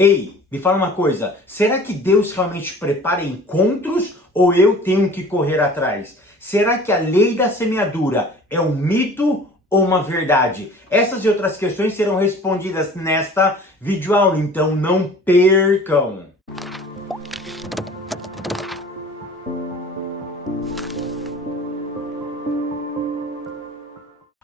Ei, me fala uma coisa, será que Deus realmente prepara encontros ou eu tenho que correr atrás? Será que a lei da semeadura é um mito ou uma verdade? Essas e outras questões serão respondidas nesta videoaula, então não percam!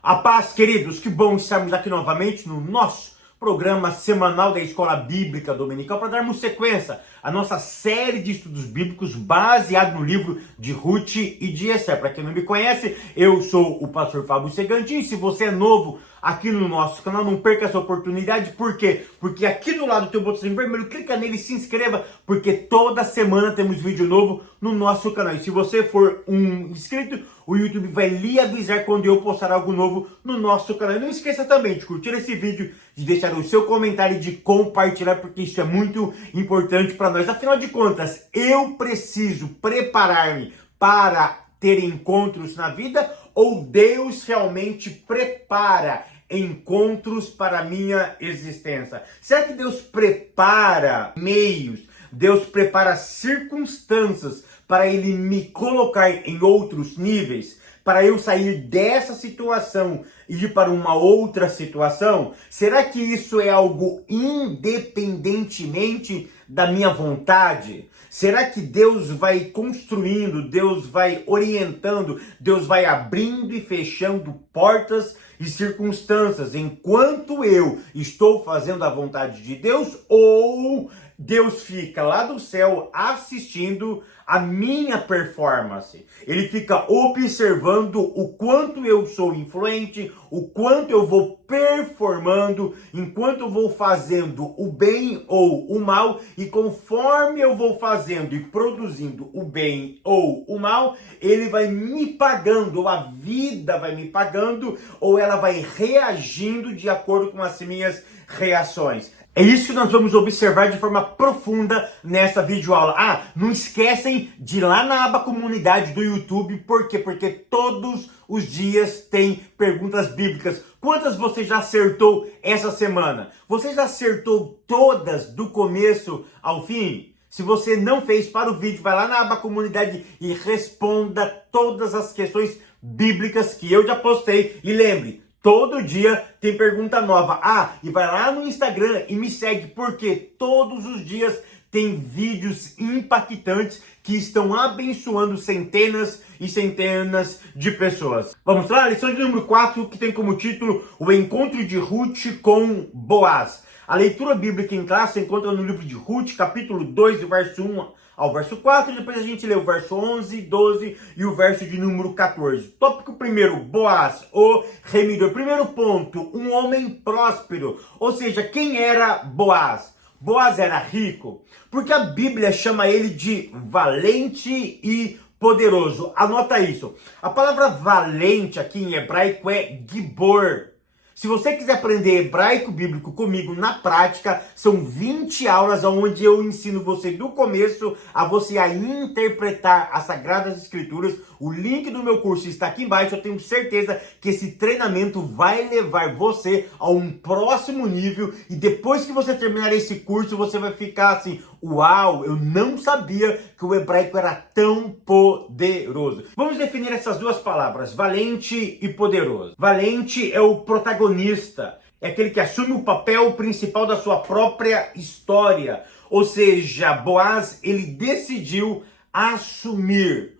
A paz, queridos, que bom estarmos aqui novamente no nosso programa semanal da Escola Bíblica Dominical para darmos sequência à nossa série de estudos bíblicos baseado no livro de Ruth e de Esther. Para quem não me conhece, eu sou o pastor Fábio Segantin. Se você é novo aqui no nosso canal, não perca essa oportunidade. Por quê? Porque aqui do lado tem um botãozinho vermelho, clica nele e se inscreva, porque toda semana temos vídeo novo no nosso canal. E se você for um inscrito, o YouTube vai lhe avisar quando eu postar algo novo no nosso canal. E não esqueça também de curtir esse vídeo, de deixar o seu comentário e de compartilhar, porque isso é muito importante para nós. Afinal de contas, eu preciso preparar-me para ter encontros na vida ou Deus realmente prepara encontros para a minha existência? Será que Deus prepara meios, Deus prepara circunstâncias para Ele me colocar em outros níveis, para eu sair dessa situação e ir para uma outra situação? Será que isso é algo independentemente da minha vontade? Será que Deus vai construindo, Deus vai orientando, Deus vai abrindo e fechando portas e circunstâncias enquanto eu estou fazendo a vontade de Deus, ou Deus fica lá do céu assistindo a minha performance? Ele fica observando o quanto eu sou influente, o quanto eu vou performando, enquanto eu vou fazendo o bem ou o mal, e conforme eu vou fazendo e produzindo o bem ou o mal, ele vai me pagando, ou a vida vai me pagando, ou ela vai reagindo de acordo com as minhas reações. É isso que nós vamos observar de forma profunda nessa videoaula. Não esquecem de ir lá na aba comunidade do YouTube. Por quê? Porque todos os dias tem perguntas bíblicas. Quantas você já acertou essa semana? Você já acertou todas do começo ao fim? Se você não fez, para o vídeo, vai lá na aba comunidade e responda todas as questões bíblicas que eu já postei. E lembre, todo dia tem pergunta nova. E vai lá no Instagram e me segue, porque todos os dias tem vídeos impactantes que estão abençoando centenas e centenas de pessoas. Vamos lá, lição de número 4, que tem como título O Encontro de Ruth com Boaz. A leitura bíblica em classe se encontra no livro de Ruth, capítulo 2, do verso 1 ao verso 4, e depois a gente lê o verso 11, 12 e o verso de número 14. Tópico primeiro, Boaz, o remidor. Primeiro ponto, um homem próspero. Ou seja, quem era Boaz? Boaz era rico, porque a Bíblia chama ele de valente e poderoso. Anota isso. A palavra valente aqui em hebraico é gibor. Se você quiser aprender hebraico bíblico comigo na prática, são 20 aulas onde eu ensino você do começo a você a interpretar as Sagradas Escrituras. O link do meu curso está aqui embaixo. Eu tenho certeza que esse treinamento vai levar você a um próximo nível. E depois que você terminar esse curso, você vai ficar assim: uau, eu não sabia que o hebraico era tão poderoso. Vamos definir essas duas palavras, valente e poderoso. Valente é o protagonista, é aquele que assume o papel principal da sua própria história. Ou seja, Boaz, ele decidiu assumir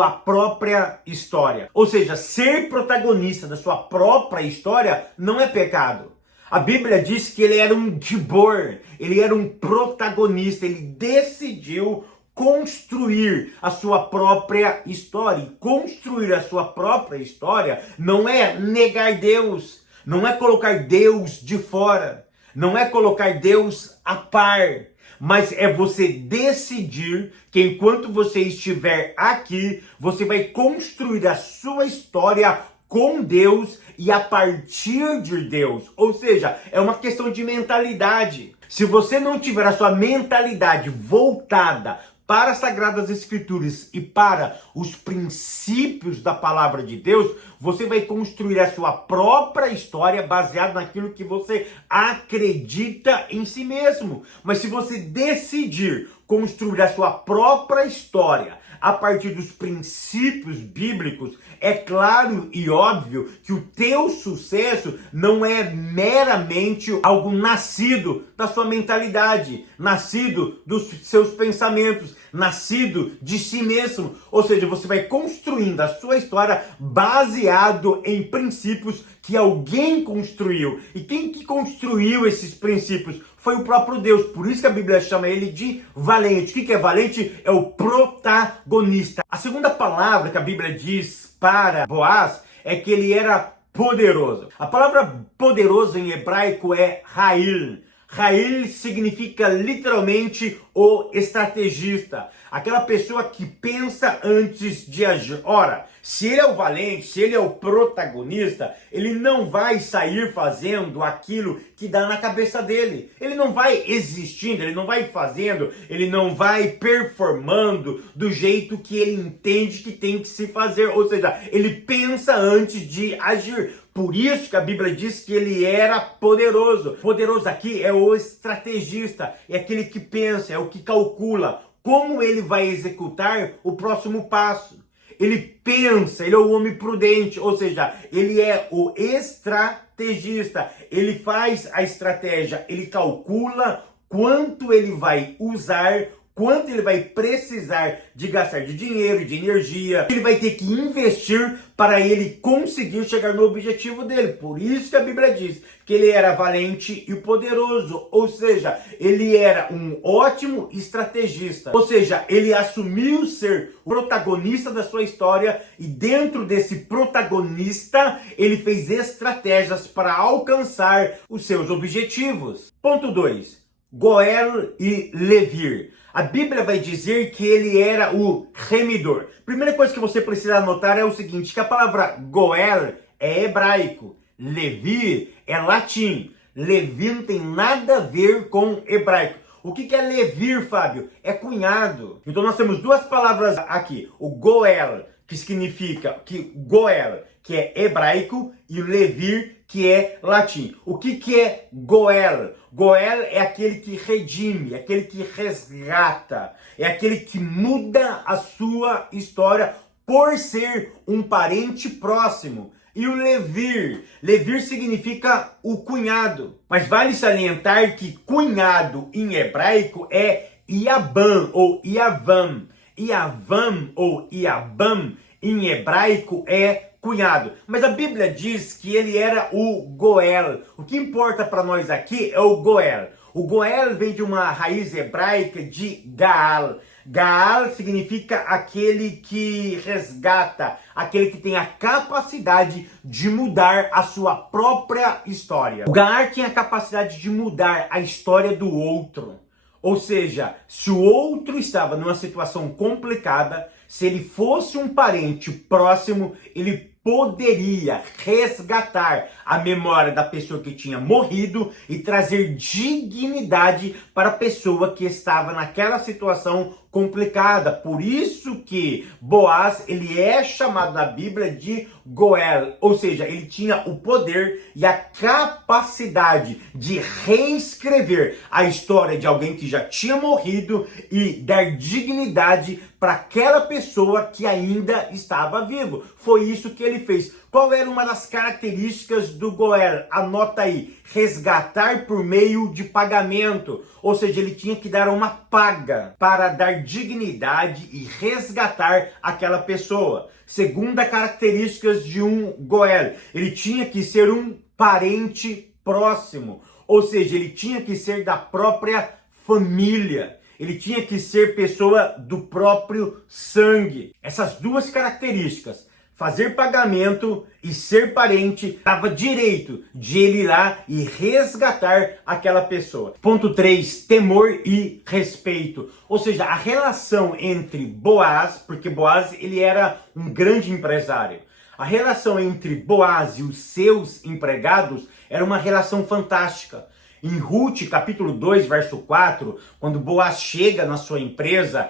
a própria história. Ou seja, ser protagonista da sua própria história não é pecado. A Bíblia diz que ele era um gibor, ele era um protagonista, ele decidiu construir a sua própria história. E construir a sua própria história não é negar Deus, não é colocar Deus de fora, não é colocar Deus a par, mas é você decidir que enquanto você estiver aqui, você vai construir a sua história com Deus e a partir de Deus. Ou seja, é uma questão de mentalidade. Se você não tiver a sua mentalidade voltada para as Sagradas Escrituras e para os princípios da palavra de Deus, você vai construir a sua própria história baseada naquilo que você acredita em si mesmo. Mas se você decidir construir a sua própria história a partir dos princípios bíblicos, é claro e óbvio que o teu sucesso não é meramente algo nascido da sua mentalidade, nascido dos seus pensamentos, nascido de si mesmo. Ou seja, você vai construindo a sua história baseado em princípios que alguém construiu. E quem que construiu esses princípios? Foi o próprio Deus. Por isso que a Bíblia chama ele de valente. O que é valente? É o protagonista. A segunda palavra que a Bíblia diz para Boaz é que ele era poderoso. A palavra poderoso em hebraico é Ha'il. Ha'il significa literalmente o estrategista, aquela pessoa que pensa antes de agir. Ora, se ele é o valente, se ele é o protagonista, ele não vai sair fazendo aquilo que dá na cabeça dele. Ele não vai existindo, ele não vai fazendo, ele não vai performando do jeito que ele entende que tem que se fazer. Ou seja, ele pensa antes de agir. Por isso que a Bíblia diz que ele era poderoso. Poderoso aqui é o estrategista, é aquele que pensa, é o que calcula como ele vai executar o próximo passo. Ele pensa, ele é o homem prudente, ou seja, ele é o estrategista. Ele faz a estratégia, ele calcula quanto ele vai usar, quanto ele vai precisar de gastar de dinheiro, de energia, ele vai ter que investir para ele conseguir chegar no objetivo dele. Por isso que a Bíblia diz que ele era valente e poderoso, ou seja, ele era um ótimo estrategista, ou seja, ele assumiu ser o protagonista da sua história e dentro desse protagonista, ele fez estratégias para alcançar os seus objetivos. Ponto 2. Goel e Levir. A Bíblia vai dizer que ele era o remidor. Primeira coisa que você precisa anotar é o seguinte, que a palavra Goel é hebraico, Levi é latim. Levi não tem nada a ver com hebraico. O que é Levir, Fábio? É cunhado. Então nós temos duas palavras aqui. O Goel, que significa Goel, que é hebraico, e o Levir, que é latim. O que é Goel? Goel é aquele que redime, é aquele que resgata, é aquele que muda a sua história por ser um parente próximo. E o Levir? Levir significa o cunhado. Mas vale salientar que cunhado em hebraico é Iabam ou Iavam. Iavam ou Iabam em hebraico é cunhado. Mas a Bíblia diz que ele era o Goel. O que importa para nós aqui é o Goel. O Goel vem de uma raiz hebraica de Gaal. Gaal significa aquele que resgata, aquele que tem a capacidade de mudar a sua própria história. O Gaal tinha a capacidade de mudar a história do outro. Ou seja, se o outro estava numa situação complicada, se ele fosse um parente próximo, ele poderia resgatar a memória da pessoa que tinha morrido e trazer dignidade para a pessoa que estava naquela situação complicada. Por isso que Boaz, ele é chamado na Bíblia de Goel, ou seja, ele tinha o poder e a capacidade de reescrever a história de alguém que já tinha morrido e dar dignidade para aquela pessoa que ainda estava vivo. Foi isso que ele fez. Qual era uma das características do Goel? Anota aí, resgatar por meio de pagamento. Ou seja, ele tinha que dar uma paga para dar dignidade e resgatar aquela pessoa. Segunda característica de um Goel, ele tinha que ser um parente próximo. Ou seja, ele tinha que ser da própria família. Ele tinha que ser pessoa do próprio sangue. Essas duas características, fazer pagamento e ser parente, dava direito de ele ir lá e resgatar aquela pessoa. Ponto 3, temor e respeito. Ou seja, a relação entre Boaz, porque Boaz ele era um grande empresário. A relação entre Boaz e os seus empregados era uma relação fantástica. Em Ruth, capítulo 2, verso 4, quando Boaz chega na sua empresa,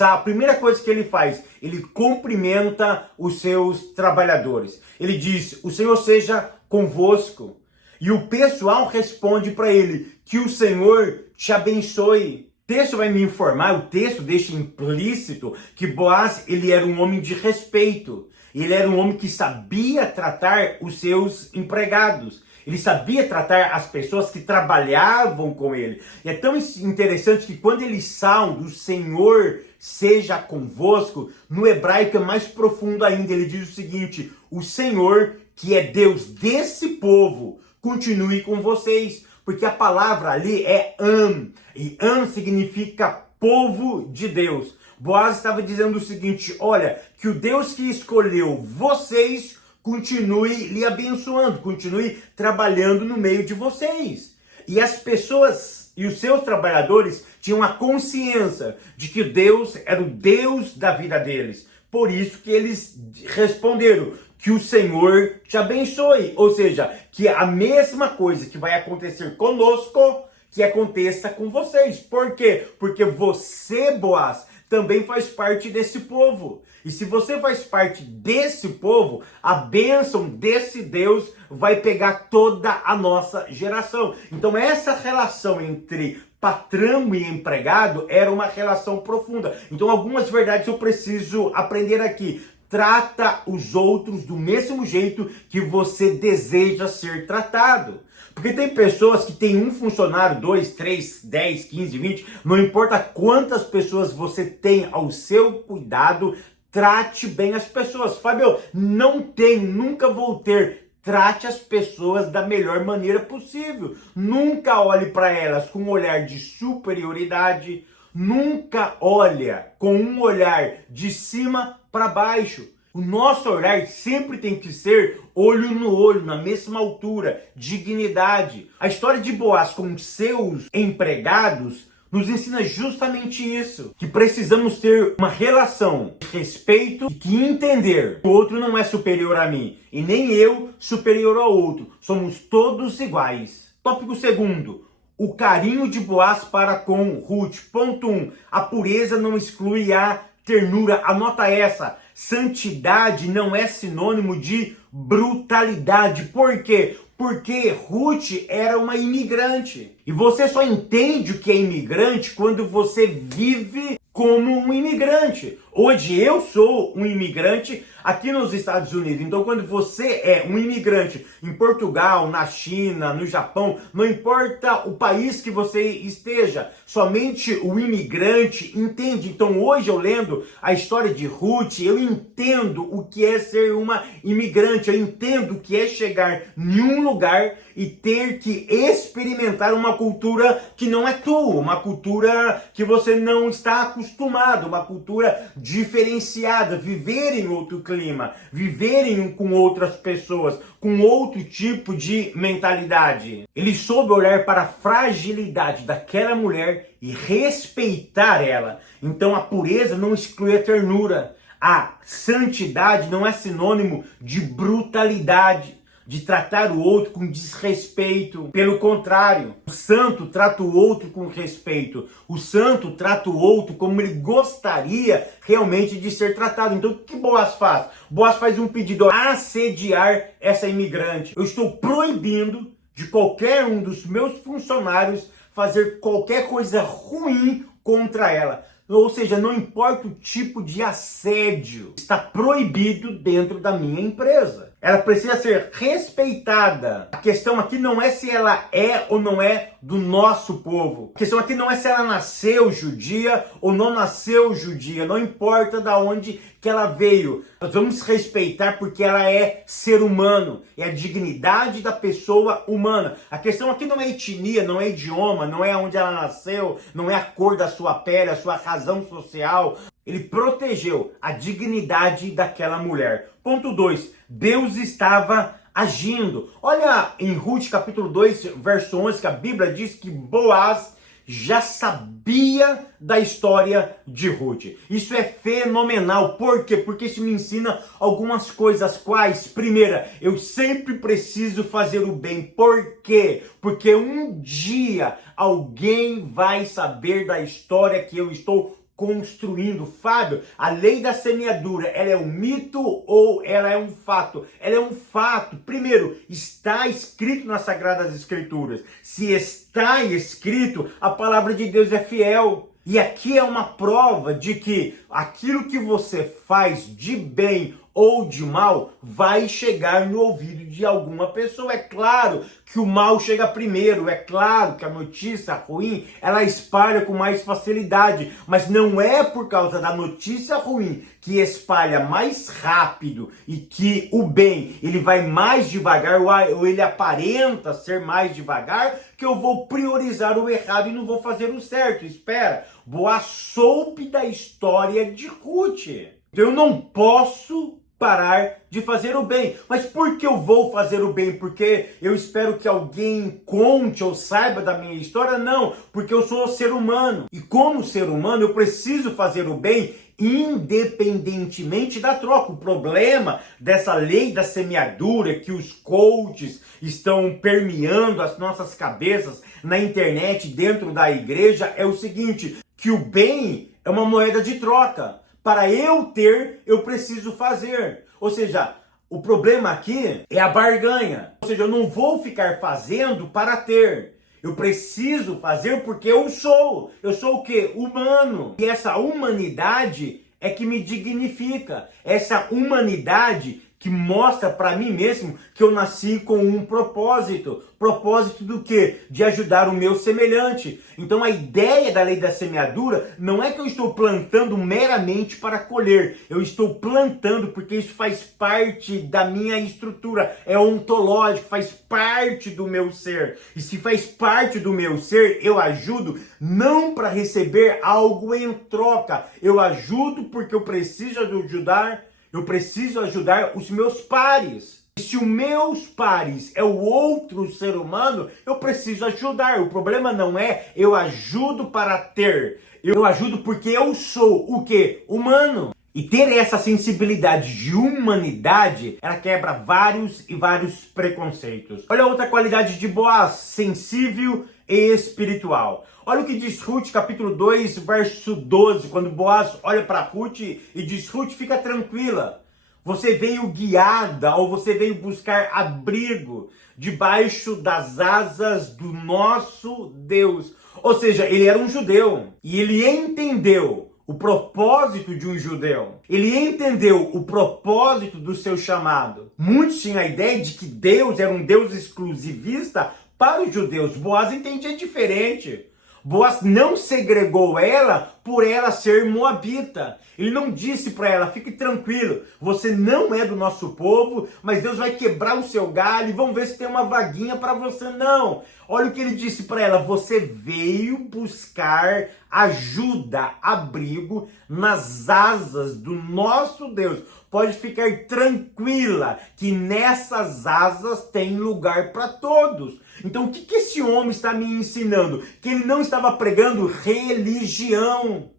a primeira coisa que ele faz, ele cumprimenta os seus trabalhadores. Ele diz: o Senhor seja convosco. E o pessoal responde para ele: que o Senhor te abençoe. O texto vai me informar, o texto deixa implícito que Boaz, ele era um homem de respeito. Ele era um homem que sabia tratar os seus empregados. Ele sabia tratar as pessoas que trabalhavam com ele. E é tão interessante que quando eles falam do Senhor seja convosco, no hebraico é mais profundo ainda. Ele diz o seguinte: o Senhor, que é Deus desse povo, continue com vocês. Porque a palavra ali é Am. E Am significa povo de Deus. Boaz estava dizendo o seguinte: olha, que o Deus que escolheu vocês continue lhe abençoando, continue trabalhando no meio de vocês. E as pessoas e os seus trabalhadores tinham a consciência de que Deus era o Deus da vida deles. Por isso que eles responderam: que o Senhor te abençoe. Ou seja, que a mesma coisa que vai acontecer conosco, que aconteça com vocês. Por quê? Porque você, Boaz, também faz parte desse povo. E se você faz parte desse povo, a bênção desse Deus vai pegar toda a nossa geração. Então essa relação entre patrão e empregado era uma relação profunda. Então algumas verdades eu preciso aprender aqui. Trata os outros do mesmo jeito que você deseja ser tratado. Porque tem pessoas que têm um funcionário, 2, 3, 10, 15, 20, não importa quantas pessoas você tem ao seu cuidado, trate bem as pessoas. Fábio, não tenho, nunca vou ter. Trate as pessoas da melhor maneira possível. Nunca olhe para elas com um olhar de superioridade. Nunca olha com um olhar de cima para baixo. O nosso olhar sempre tem que ser olho no olho, na mesma altura, dignidade. A história de Boaz com seus empregados nos ensina justamente isso, que precisamos ter uma relação de respeito e que entender que o outro não é superior a mim e nem eu superior ao outro. Somos todos iguais. Tópico segundo: o carinho de Boaz para com Ruth. Ponto 1. A pureza não exclui a ternura. Anota essa. Santidade não é sinônimo de brutalidade. Por quê? Porque Ruth era uma imigrante. E você só entende o que é imigrante quando você vive como um imigrante. Hoje eu sou um imigrante aqui nos Estados Unidos. Então quando você é um imigrante em Portugal, na China, no Japão, não importa o país que você esteja, somente o imigrante entende. Então hoje eu lendo a história de Ruth, eu entendo o que é ser uma imigrante. Eu entendo o que é chegar em um lugar e ter que experimentar uma cultura que não é tua, uma cultura que você não está acostumado, uma cultura diferenciada, viver em outro clima, viver com outras pessoas, com outro tipo de mentalidade. Ele soube olhar para a fragilidade daquela mulher e respeitar ela. Então a pureza não exclui a ternura. A santidade não é sinônimo de brutalidade, de tratar o outro com desrespeito. Pelo contrário, o santo trata o outro com respeito. O santo trata o outro como ele gostaria realmente de ser tratado. Então o que Boaz faz? Boaz faz um pedido: assediar essa imigrante. Eu estou proibindo de qualquer um dos meus funcionários fazer qualquer coisa ruim contra ela. Ou seja, não importa o tipo de assédio, está proibido dentro da minha empresa. Ela precisa ser respeitada. A questão aqui não é se ela é ou não é do nosso povo. A questão aqui não é se ela nasceu judia ou não nasceu judia. Não importa de onde que ela veio. Nós vamos respeitar porque ela é ser humano. É a dignidade da pessoa humana. A questão aqui não é etnia, não é idioma, não é onde ela nasceu, não é a cor da sua pele, a sua razão social. Ele protegeu a dignidade daquela mulher. Ponto 2. Deus estava agindo. Olha em Ruth capítulo 2, verso 11, que a Bíblia diz que Boaz já sabia da história de Ruth. Isso é fenomenal. Por quê? Porque isso me ensina algumas coisas. Quais? Primeira, eu sempre preciso fazer o bem. Por quê? Porque um dia alguém vai saber da história que eu estou construindo. Fábio, a lei da semeadura, ela é um mito ou ela é um fato? Ela é um fato. Primeiro, está escrito nas Sagradas Escrituras. Se está escrito, a palavra de Deus é fiel. E aqui é uma prova de que aquilo que você faz de bem ou de mal vai chegar no ouvido de alguma pessoa. É claro que o mal chega primeiro, é claro que a notícia ruim ela espalha com mais facilidade, mas não é por causa da notícia ruim que espalha mais rápido e que o bem ele vai mais devagar ou ele aparenta ser mais devagar que eu vou priorizar o errado e não vou fazer o certo. Espera, Boaz soube da história de Ruth. Eu não posso parar de fazer o bem. Mas por que eu vou fazer o bem? Porque eu espero que alguém conte ou saiba da minha história? Não, porque eu sou um ser humano. E como ser humano, eu preciso fazer o bem independentemente da troca. O problema dessa lei da semeadura que os coaches estão permeando as nossas cabeças na internet, dentro da igreja, é o seguinte, que o bem é uma moeda de troca. Para eu ter, eu preciso fazer. Ou seja, o problema aqui é a barganha. Ou seja, eu não vou ficar fazendo para ter. Eu preciso fazer porque eu sou. Eu sou o quê? Humano. E essa humanidade é que me dignifica. Essa humanidade que mostra para mim mesmo que eu nasci com um propósito. Propósito do quê? De ajudar o meu semelhante. Então a ideia da lei da semeadura não é que eu estou plantando meramente para colher. Eu estou plantando porque isso faz parte da minha estrutura. É ontológico, faz parte do meu ser. E se faz parte do meu ser, eu ajudo não para receber algo em troca. Eu ajudo porque eu preciso ajudar. Eu preciso ajudar os meus pares. E se os meus pares é o outro ser humano, eu preciso ajudar. O problema não é eu ajudo para ter. Eu ajudo porque eu sou o quê? Humano. E ter essa sensibilidade de humanidade, ela quebra vários e vários preconceitos. Olha outra qualidade de Boaz, sensível e espiritual. Olha o que diz Ruth, capítulo 2, verso 12, quando Boaz olha para Ruth e diz, Ruth, fica tranquila, você veio guiada ou você veio buscar abrigo debaixo das asas do nosso Deus. Ou seja, ele era um judeu e ele entendeu o propósito de um judeu. Ele entendeu o propósito do seu chamado. Muitos tinham a ideia de que Deus era um Deus exclusivista para os judeus. Boaz entendia diferente. Boaz não segregou ela por ela ser moabita. Ele não disse para ela, fique tranquilo, você não é do nosso povo, mas Deus vai quebrar o seu galho e vamos ver se tem uma vaguinha para você. Não. Olha o que ele disse para ela, você veio buscar ajuda, abrigo nas asas do nosso Deus. Pode ficar tranquila que nessas asas tem lugar para todos. Então o que esse homem está me ensinando? Que ele não estava pregando religião.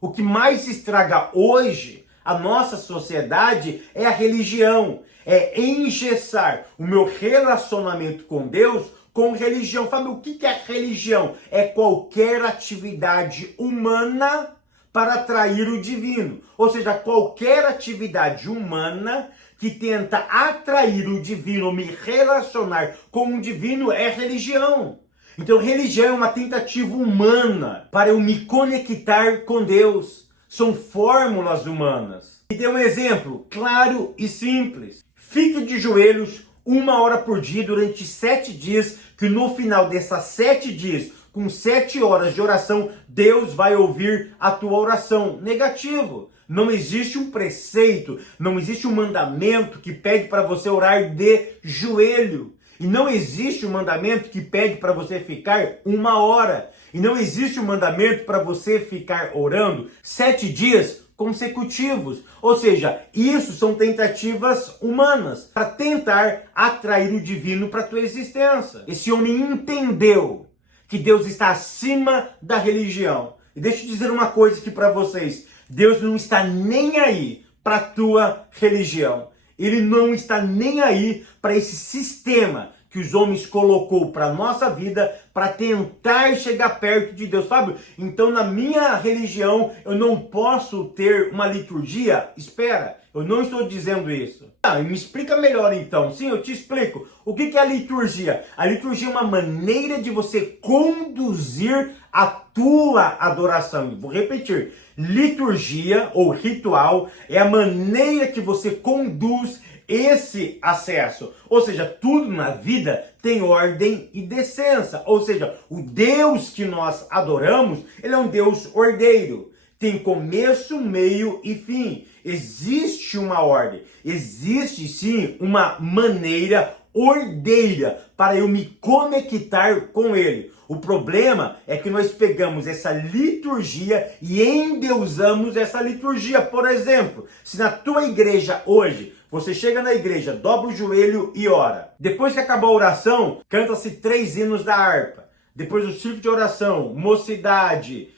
O que mais estraga hoje a nossa sociedade é a religião. É engessar o meu relacionamento com Deus com religião. Fábio, o que é religião? É qualquer atividade humana para atrair o divino. Ou seja, qualquer atividade humana que tenta atrair o divino, me relacionar com o divino, é religião. Então, religião é uma tentativa humana para eu me conectar com Deus. São fórmulas humanas. E dê um exemplo claro e simples. Fique de joelhos 1 hora por dia durante 7 dias, que no final dessas 7 dias, com 7 horas de oração, Deus vai ouvir a tua oração. Negativo. Não existe um preceito, não existe um mandamento que pede para você orar de joelho. E não existe um mandamento que pede para você ficar 1 hora. E não existe um mandamento para você ficar orando 7 dias consecutivos. Ou seja, isso são tentativas humanas para tentar atrair o divino para a tua existência. Esse homem entendeu que Deus está acima da religião. E deixa eu dizer uma coisa aqui para vocês. Deus não está nem aí para a tua religião. Ele não está nem aí para esse sistema que os homens colocou para a nossa vida para tentar chegar perto de Deus, sabe? Então, na minha religião, eu não posso ter uma liturgia? Espera, eu não estou dizendo isso. Me explica melhor então. Sim, eu te explico. O que é a liturgia? A liturgia é uma maneira de você conduzir a tua adoração. Vou repetir. Liturgia ou ritual é a maneira que você conduz esse acesso. Ou seja, tudo na vida tem ordem e decência. Ou seja, o Deus que nós adoramos, ele é um Deus ordeiro. Tem começo, meio e fim. Existe uma ordem. Existe sim uma maneira ordeira para eu me conectar com ele. O problema é que nós pegamos essa liturgia e endeusamos essa liturgia. Por exemplo, se na tua igreja hoje, você chega na igreja, dobra o joelho e ora. Depois que acabou a oração, canta-se 3 hinos da harpa. Depois do círculo de oração, mocidade,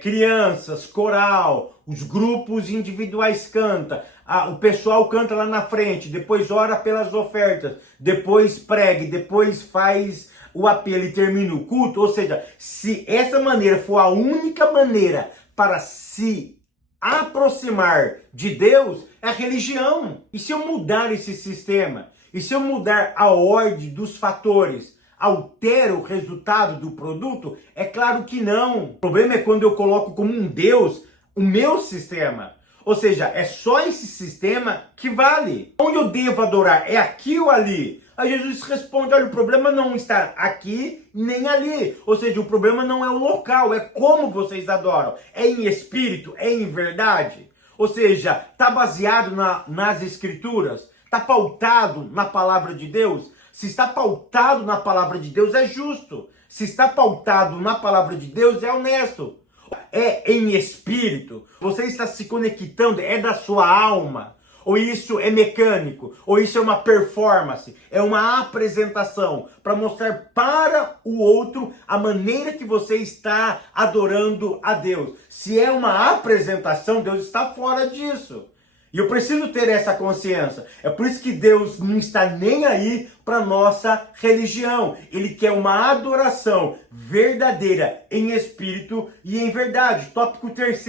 crianças, coral, os grupos individuais cantam. O pessoal canta lá na frente, depois ora pelas ofertas, depois prega, depois faz o apelo e termina o culto. Ou seja, se essa maneira for a única maneira para se aproximar de Deus, é a religião. E se eu mudar esse sistema? E se eu mudar a ordem dos fatores? Altera o resultado do produto? É claro que não. O problema é quando eu coloco como um Deus o meu sistema. Ou seja, é só esse sistema que vale. Onde eu devo adorar? É aqui ou ali? Aí Jesus responde, olha, o problema não está aqui nem ali. Ou seja, o problema não é o local, é como vocês adoram. É em espírito, é em verdade. Ou seja, está baseado nas escrituras? Está pautado na palavra de Deus? Se está pautado na palavra de Deus, é justo. Se está pautado na palavra de Deus, é honesto. É em espírito. Você está se conectando, é da sua alma. Ou isso é mecânico, ou isso é uma performance, é uma apresentação para mostrar para o outro a maneira que você está adorando a Deus. Se é uma apresentação, Deus está fora disso. E eu preciso ter essa consciência. É por isso que Deus não está nem aí para nossa religião. Ele quer uma adoração verdadeira em espírito e em verdade. Tópico 3,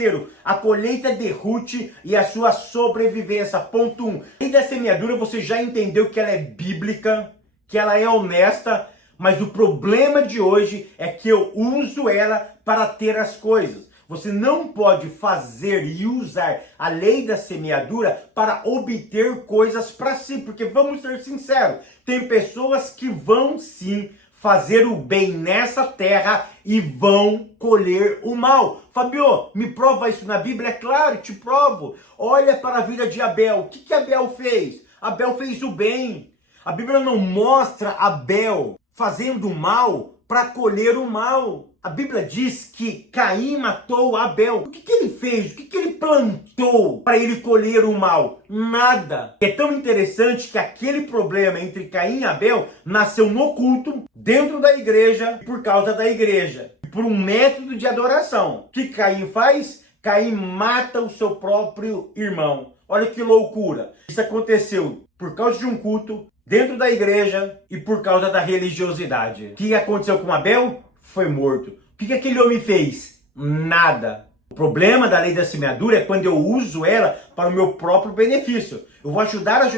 a colheita de Ruth e a sua sobrevivência. Ponto 1. A lei da semeadura, você já entendeu que ela é bíblica, que ela é honesta, mas o problema de hoje é que eu uso ela para ter as coisas. Você não pode fazer e usar a lei da semeadura para obter coisas para si, porque vamos ser sinceros, tem pessoas que vão sim fazer o bem nessa terra e vão colher o mal. Fabio, me prova isso na Bíblia? É claro, te provo. Olha para a vida de Abel. O que Abel fez? Abel fez o bem. A Bíblia não mostra Abel fazendo o mal para colher o mal. A Bíblia diz que Caim matou Abel. O que ele fez? O que ele plantou para ele colher o mal? Nada. É tão interessante que aquele problema entre Caim e Abel nasceu no culto, dentro da igreja, por causa da igreja. Por um método de adoração. O que Caim faz? Caim mata o seu próprio irmão. Olha que loucura. Isso aconteceu por causa de um culto, dentro da igreja e por causa da religiosidade. O que aconteceu com Abel? Foi morto. O que aquele homem fez? Nada. O problema da lei da semeadura é quando eu uso ela para o meu próprio benefício. Eu vou ajudar,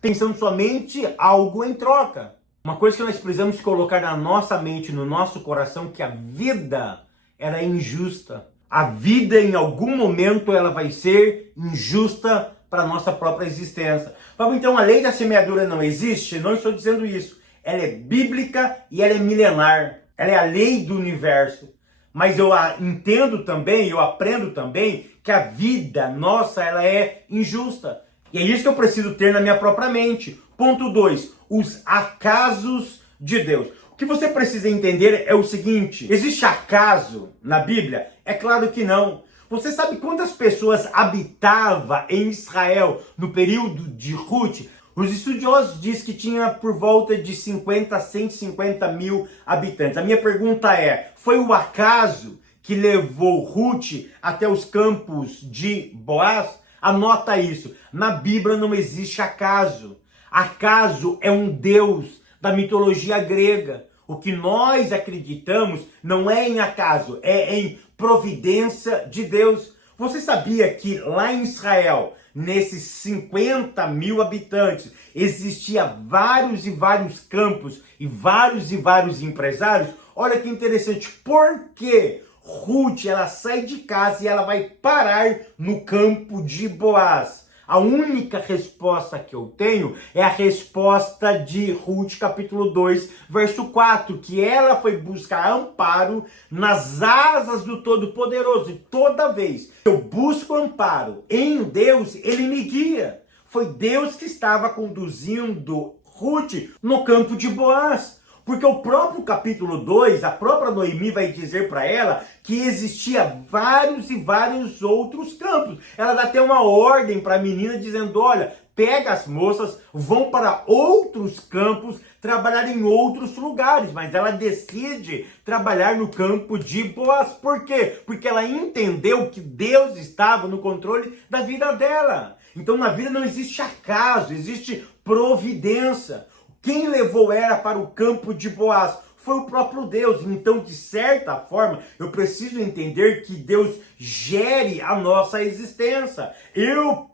pensando somente algo em troca. Uma coisa que nós precisamos colocar na nossa mente, no nosso coração, que a vida ela é injusta. A vida, em algum momento, ela vai ser injusta para a nossa própria existência. Então, a lei da semeadura não existe? Não estou dizendo isso. Ela é bíblica e ela é milenar. Ela é a lei do universo. Mas eu entendo também, eu aprendo também que a vida nossa, ela é injusta. E é isso que eu preciso ter na minha própria mente. Ponto 2, os acasos de Deus. O que você precisa entender é o seguinte: existe acaso na Bíblia? É claro que não. Você sabe quantas pessoas habitavam em Israel no período de Ruth? Os estudiosos dizem que tinha por volta de 50 a 150 mil habitantes. A minha pergunta é, foi o acaso que levou Ruth até os campos de Boaz? Anota isso, na Bíblia não existe acaso. Acaso é um deus da mitologia grega. O que nós acreditamos não é em acaso, é em providência de Deus. Você sabia que lá em Israel, nesses 50 mil habitantes, existia vários e vários campos e vários empresários? Olha que interessante, por quê? Ruth, ela sai de casa e ela vai parar no campo de Boaz. A única resposta que eu tenho é a resposta de Ruth, capítulo 2, verso 4, que ela foi buscar amparo nas asas do Todo-Poderoso. E toda vez que eu busco amparo em Deus, Ele me guia. Foi Deus que estava conduzindo Ruth no campo de Boaz. Porque o próprio capítulo 2, a própria Noemi vai dizer para ela que existia vários e vários outros campos. Ela dá até uma ordem para a menina dizendo, olha, pega as moças, vão para outros campos, trabalhar em outros lugares. Mas ela decide trabalhar no campo de Boaz. Por quê? Porque ela entendeu que Deus estava no controle da vida dela. Então na vida não existe acaso, existe providência. Quem levou ela para o campo de Boaz foi o próprio Deus. Então, de certa forma, eu preciso entender que Deus gere a nossa existência. Eu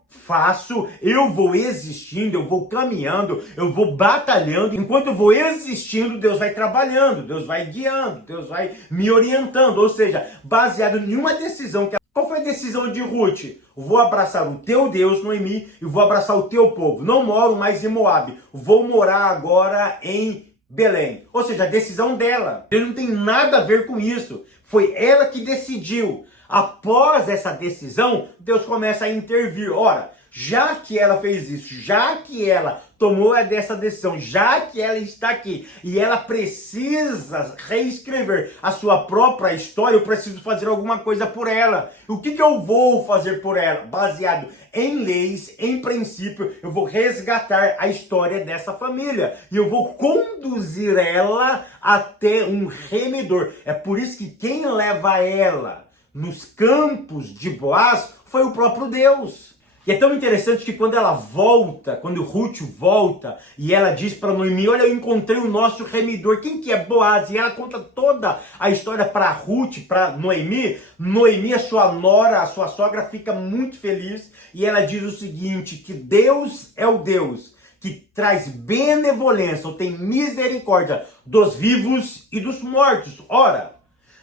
vou existindo, eu vou caminhando, eu vou batalhando. Enquanto eu vou existindo, Deus vai trabalhando, Deus vai guiando, Deus vai me orientando. Ou seja, baseado em uma decisão. Qual foi a decisão de Ruth? Vou abraçar o teu Deus, Noemi, e vou abraçar o teu povo. Não moro mais em Moabe, vou morar agora em Belém. Ou seja, a decisão dela. Ele não tem nada a ver com isso. Foi ela que decidiu. Após essa decisão, Deus começa a intervir. Ora, já que ela fez isso, já que ela tomou dessa decisão, já que ela está aqui e ela precisa reescrever a sua própria história, eu preciso fazer alguma coisa por ela. O que eu vou fazer por ela? Baseado em leis, em princípio, eu vou resgatar a história dessa família e eu vou conduzir ela até um remedor. É por isso que quem leva ela nos campos de Boaz foi o próprio Deus. E é tão interessante que quando ela volta, quando Ruth volta, e ela diz para Noemi, olha, eu encontrei o nosso remidor. Quem que é Boaz? E ela conta toda a história para Ruth, para Noemi. Noemi, a sua nora, a sua sogra, fica muito feliz. E ela diz o seguinte, que Deus é o Deus que traz benevolência, ou tem misericórdia dos vivos e dos mortos. Ora,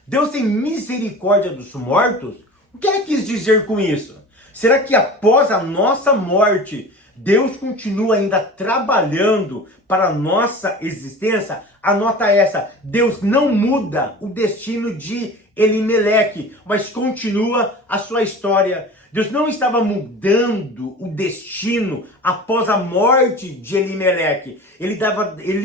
Deus tem misericórdia dos mortos? O que ela quis dizer com isso? Será que após a nossa morte, Deus continua ainda trabalhando para a nossa existência? Anota essa, Deus não muda o destino de Elimeleque, mas continua a sua história. Deus não estava mudando o destino após a morte de Elimeleque. Ele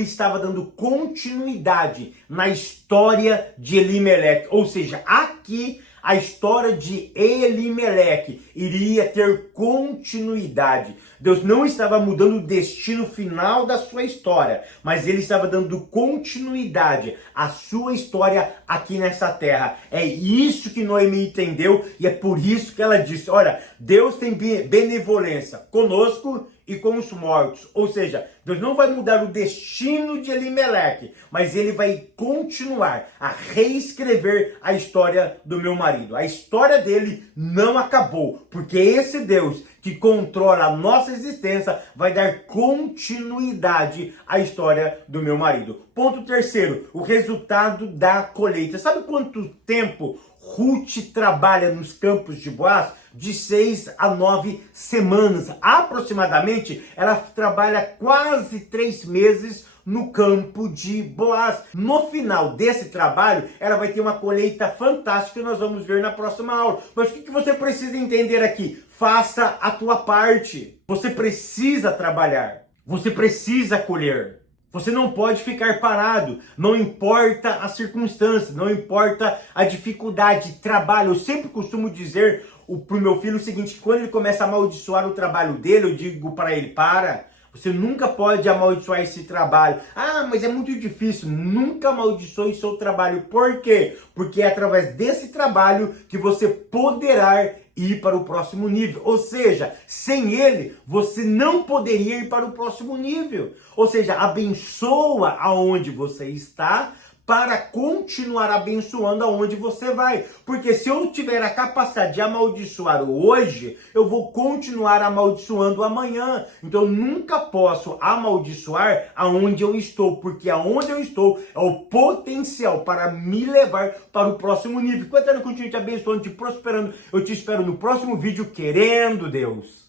estava dando continuidade na história de Elimeleque. Ou seja, aqui a história de Elimeleque iria ter continuidade. Deus não estava mudando o destino final da sua história, mas ele estava dando continuidade à sua história aqui nessa terra. É isso que Noemi entendeu e é por isso que ela disse, olha, Deus tem benevolência conosco e com os mortos. Ou seja, Deus não vai mudar o destino de Elimeleque, mas ele vai continuar a reescrever a história do meu marido. A história dele não acabou, porque esse Deus que controla a nossa existência vai dar continuidade à história do meu marido. Ponto terceiro, o resultado da colheita. Sabe quanto tempo Ruth trabalha nos campos de Boaz? De 6 a 9 semanas. Aproximadamente, ela trabalha quase 3 meses no campo de Boaz. No final desse trabalho, ela vai ter uma colheita fantástica que nós vamos ver na próxima aula. Mas o que você precisa entender aqui? Faça a tua parte. Você precisa trabalhar. Você precisa colher. Você não pode ficar parado, não importa a circunstância, não importa a dificuldade, trabalho. Eu sempre costumo dizer para o meu filho o seguinte, que quando ele começa a amaldiçoar o trabalho dele, eu digo para ele, Você nunca pode amaldiçoar esse trabalho. Ah, mas é muito difícil. Nunca amaldiçoe seu trabalho. Por quê? Porque é através desse trabalho que você poderá ir para o próximo nível. Ou seja, sem ele, você não poderia ir para o próximo nível. Ou seja, abençoa aonde você está, para continuar abençoando aonde você vai. Porque se eu tiver a capacidade de amaldiçoar hoje, eu vou continuar amaldiçoando amanhã. Então eu nunca posso amaldiçoar aonde eu estou, porque aonde eu estou é o potencial para me levar para o próximo nível. Enquanto eu continuo te abençoando, te prosperando, eu te espero no próximo vídeo, querendo Deus.